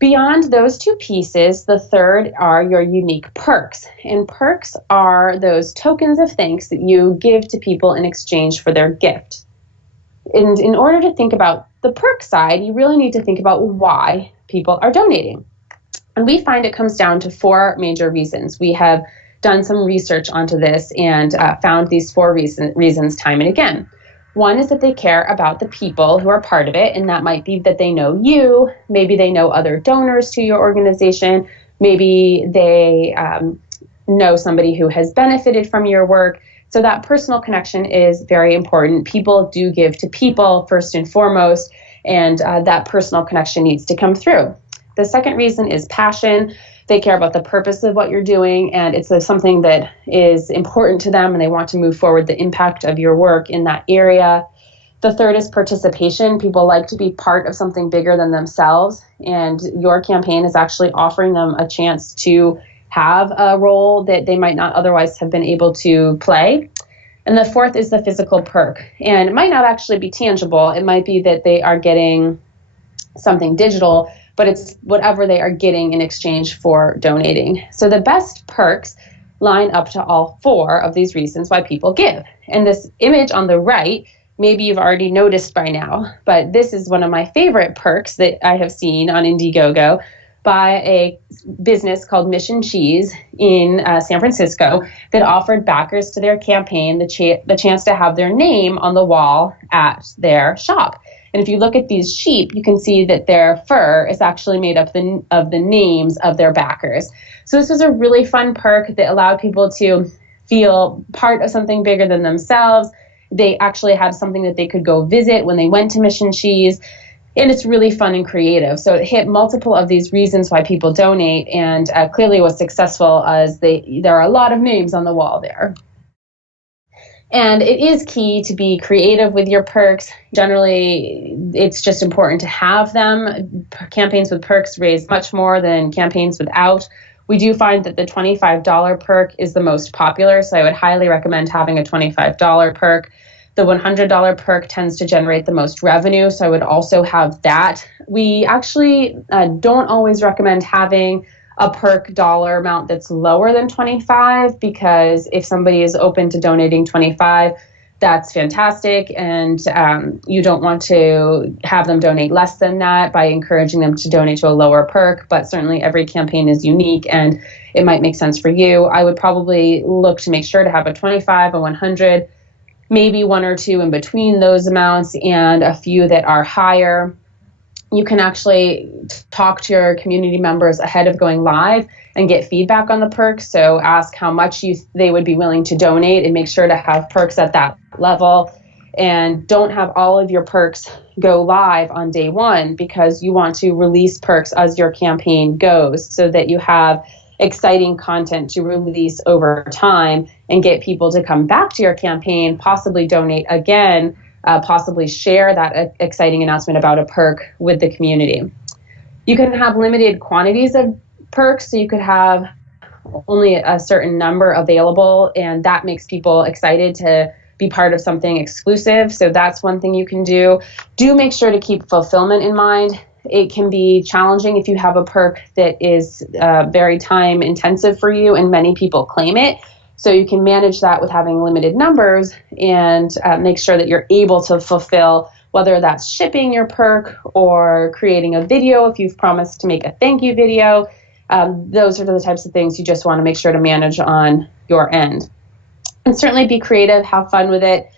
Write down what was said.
Beyond those two pieces, the third are your unique perks. And perks are those tokens of thanks that you give to people in exchange for their gift. And in order to think about the perk side, you really need to think about why people are donating. And we find it comes down to four major reasons. We have done some research onto this and found these four reasons time and again. One is that they care about the people who are part of it, and that might be that they know you, maybe they know other donors to your organization, maybe they know somebody who has benefited from your work. So that personal connection is very important. People do give to people first and foremost, and that personal connection needs to come through. The second reason is passion. They care about the purpose of what you're doing, and it's something that is important to them, and they want to move forward the impact of your work in that area. The third is participation. People like to be part of something bigger than themselves, and your campaign is actually offering them a chance to have a role that they might not otherwise have been able to play. And the fourth is the physical perk. And it might not actually be tangible. It might be that they are getting something digital, but it's whatever they are getting in exchange for donating. So the best perks line up to all four of these reasons why people give. And this image on the right, maybe you've already noticed by now, but this is one of my favorite perks that I have seen on Indiegogo by a business called Mission Cheese in San Francisco that offered backers to their campaign the chance to have their name on the wall at their shop. And if you look at these sheep, you can see that their fur is actually made up of the names of their backers. So this was a really fun perk that allowed people to feel part of something bigger than themselves. They actually had something that they could go visit when they went to Mission Cheese. And it's really fun and creative. So it hit multiple of these reasons why people donate, and clearly was successful as there are a lot of names on the wall there. And it is key to be creative with your perks. Generally, it's just important to have them. Campaigns with perks raise much more than campaigns without. We do find that the $25 perk is the most popular, so I would highly recommend having a $25 perk. The $100 perk tends to generate the most revenue, so I would also have that. We actually don't always recommend having a perk dollar amount that's lower than 25, because if somebody is open to donating 25, that's fantastic, and you don't want to have them donate less than that by encouraging them to donate to a lower perk. But certainly every campaign is unique, and it might make sense for you. I would probably look to make sure to have a 25, a 100, maybe one or two in between those amounts, and a few that are higher. You can actually talk to your community members ahead of going live and get feedback on the perks. So ask how much they would be willing to donate, and make sure to have perks at that level. And don't have all of your perks go live on day one, because you want to release perks as your campaign goes, so that you have exciting content to release over time and get people to come back to your campaign, possibly donate again, possibly share that exciting announcement about a perk with the community. You can have limited quantities of perks, so you could have only a certain number available, and that makes people excited to be part of something exclusive. So that's one thing you can do. Do make sure to keep fulfillment in mind. It can be challenging if you have a perk that is very time intensive for you and many people claim it. So you can manage that with having limited numbers, and make sure that you're able to fulfill, whether that's shipping your perk or creating a video if you've promised to make a thank you video. Those are the types of things you just want to make sure to manage on your end. And certainly be creative, have fun with it.